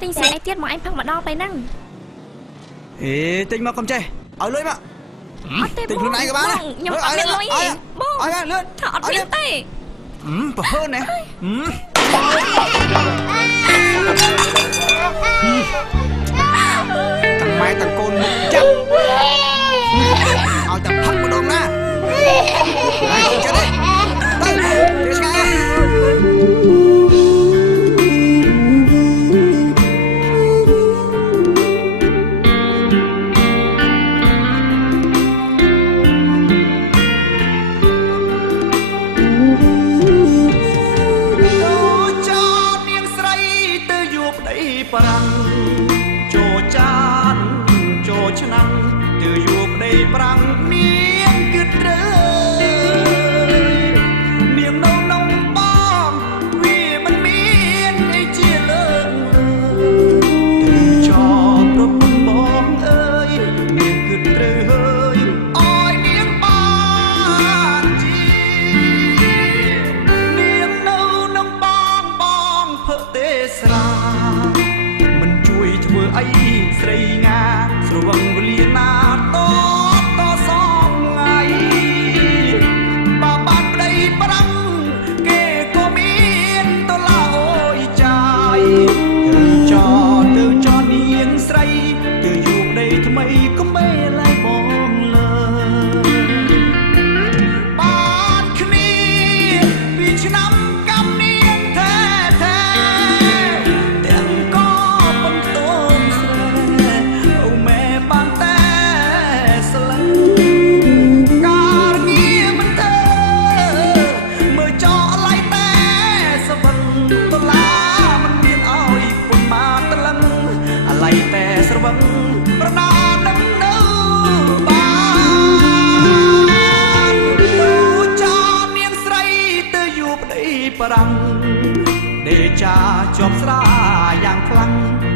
tinh xe ai tiết mà anh phong mà đoไปนั่ง tinh mà không chơi ở lưới mà tinh luôn này các bạn này nhầm ở bên lưới gì ở lên lên thọ biết tay bở hơn này thằng mai thằng côn chắcเอาแต่พักมาดมนะไอ้เจ้าดิเฮ้ยเดี๋ยวไงប្រាំងចូលចានចូលឆ្នាំងទើយប់ដីប្រាំងនាងគិតត្រូវនាងនៅនំបងវាមិនមានអីជាលើកលើចោប្រពន្ធបងអើយនាងគិតត្រូវហើយអើយនាងបានជានាងនៅនំបងភើទេសរាធ្វើអីស្រីងាស្រវឹងវេលាណាតសងថ្ងៃបើបានប្តីប្រាំងគេក៏មានតឡាអូយចាយទៅចោនាងស្រីទៅយូរប្តីថ្មីក៏មេឡៃបងលើបានគ្នាពីឆ្នាំកំនាងតែទាំងក៏ប៉ុន្តែប្រដានឹងនៅបានទូចោនាងស្រីទៅយូរប្តីប្រាំងដេចាជាប់ស្រាយ៉ាងខ្លាំង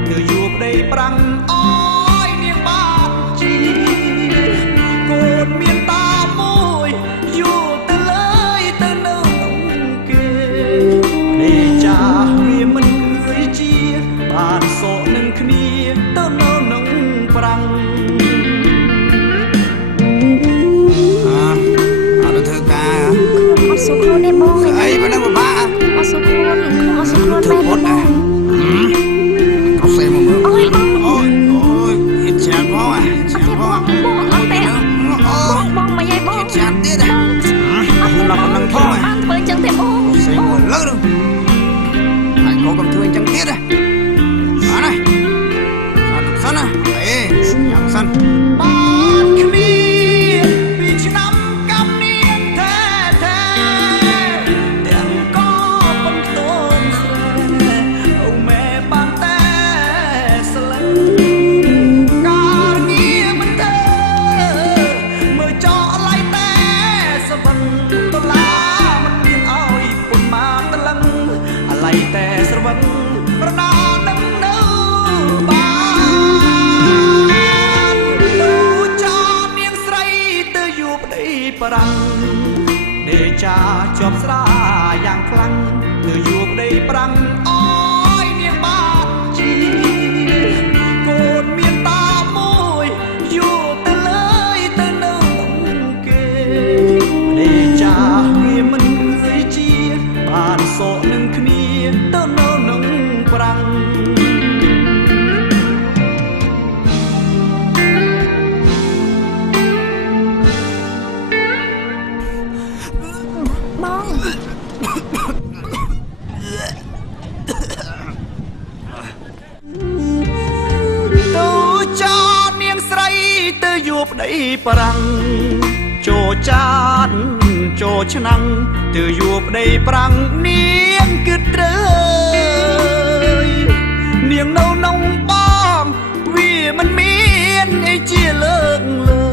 ទៅយូរប្តីប្រាំងអើយនាងបានជីកូនមានតាមួយយូរទៅលើយទៅនៅគេដេចាវាមិនឃើញជាបានសោកនឹងគ្នាទៅនៅប្រាំងអត់ធ្វើការអត់សុខខ្លួនទេបងអីមិនដឹងពិបាកអត់សុខខ្លួនបែបហ្នឹងក៏សេមកមើលអូយអ៊ីចានផងចានផងបងអត់ទេបងមកយាយបងចានទៀតអត់ដល់ប៉ុណ្ណឹងផងបានធ្វើអញ្ចឹងទេបងសេមកលើហ្នឹងហើយកុំធ្វើអញ្ចឹងទៀតណាបានហើយសិនណាយ៉ាងសិនបានគ្នាពីឆ្នាំកំនាងតែទាំងក៏ប៉ុន្តែអូម៉ែបានតែស្លឹងការងារមិនទៅមើលចោលឡៃតែសវឹងដុល្លារមិនមានឲ្យពុនមកតលឹងអាឡៃតែស្រវឹងប្រដានឹងនៅប្រាំងដេចាជាប់ស្រាយ៉ាងខ្លាំងទៅយូរប្តីប្រាំងអើយនាងបានជីកូនមានតាមួយយូរទៅលើយទៅនៅគេដេចាវាមិនឃើញជាបានសោកនឹងគ្នាទៅនៅនឹងប្រាំងប្តីប្រាំងចូលចានចូលឆ្នាំងទៅយួរប្តីប្រាំងនាងគិតត្រូវនាងនៅនំបងវាមិនមានអីជាលើកលើ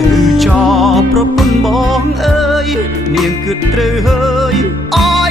ទៅចោប្រពន្ធបងអើយនាងគិតត្រូវហើយអើយ